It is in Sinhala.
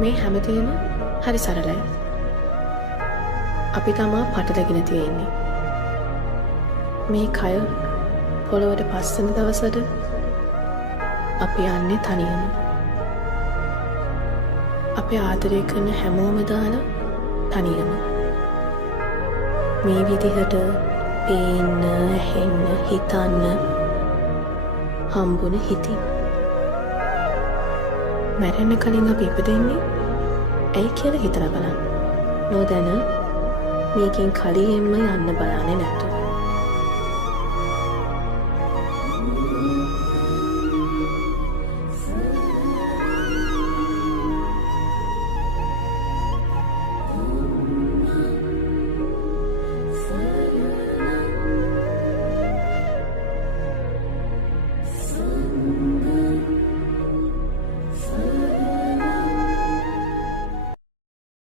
මේ හැමදේම හරි සරලයි. අපි තමා පටලගෙන තියෙන්නේ. මේ කය පොළොවට පස්සෙන දවසට අපි යන්නේ තනියම. අපි ආදරය කරන හැමෝම දාලා තනියම. මේ විදිහට පේන්න, ඇහෙන්න, හිතන්න හම්බුන හිතින්. මැරෙන්න කලින් අපි ඉපදෙන්නේ ඇයි කියලා හිතලා බලන්න. නොදැන මේකෙන් කලියෙන්ම යන්න බලන්නේ නැතුව.